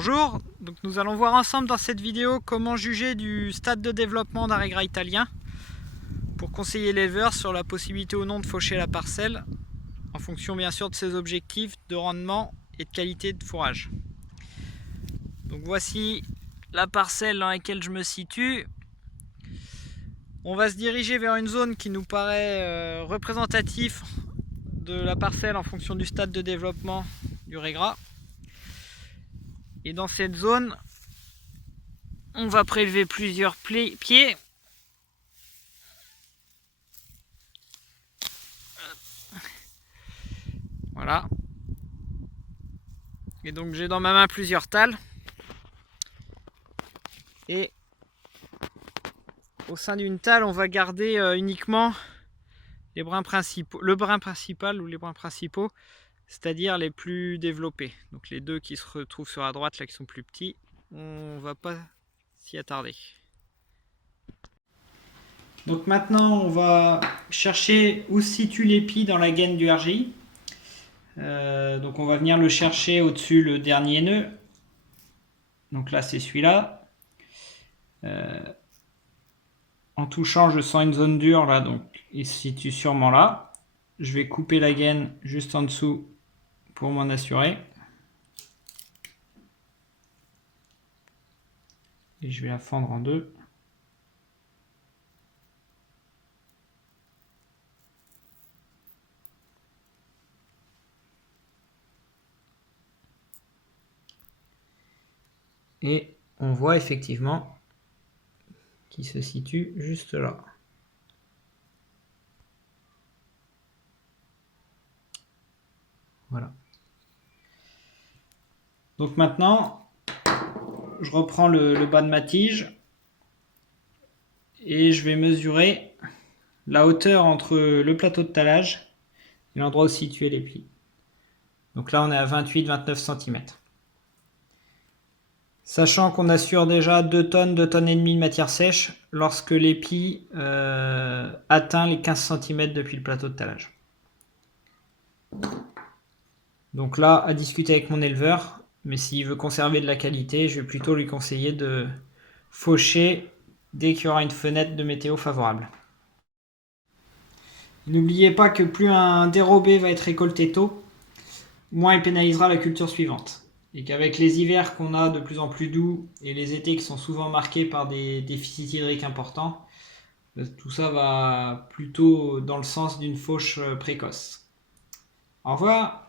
Bonjour, donc nous allons voir ensemble dans cette vidéo comment juger du stade de développement d'un régrat italien pour conseiller l'éleveur sur la possibilité ou non de faucher la parcelle en fonction bien sûr de ses objectifs de rendement et de qualité de fourrage. Donc voici la parcelle dans laquelle je me situe. On va se diriger vers une zone qui nous paraît représentative de la parcelle en fonction du stade de développement du régrat. Et dans cette zone, on va prélever plusieurs pieds. Voilà. Et donc j'ai dans ma main plusieurs tales. Et au sein d'une tale, on va garder uniquement les brins principaux, le brin principal ou les brins principaux, c'est-à-dire les plus développés. Donc les deux qui se retrouvent sur la droite, là, qui sont plus petits, on va pas s'y attarder. Donc maintenant, on va chercher où se situe l'épi dans la gaine du RGI. Donc on va venir le chercher au-dessus le dernier nœud. Donc là, c'est celui-là. En touchant, je sens une zone dure là, donc il se situe sûrement là. Je vais couper la gaine juste en dessous pour m'en assurer. Et je vais la fendre en deux. Et on voit effectivement qu'il se situe juste là. Voilà. Donc maintenant, je reprends le bas de ma tige et je vais mesurer la hauteur entre le plateau de talage et l'endroit où se situait l'épi. Donc là, on est à 28-29 cm. Sachant qu'on assure déjà 2 tonnes, 2 tonnes et demie de matière sèche lorsque l'épi atteint les 15 cm depuis le plateau de talage. Donc là, à discuter avec mon éleveur, mais s'il veut conserver de la qualité, je vais plutôt lui conseiller de faucher dès qu'il y aura une fenêtre de météo favorable. N'oubliez pas que plus un dérobé va être récolté tôt, moins il pénalisera la culture suivante. Et qu'avec les hivers qu'on a de plus en plus doux et les étés qui sont souvent marqués par des déficits hydriques importants, tout ça va plutôt dans le sens d'une fauche précoce. Au revoir!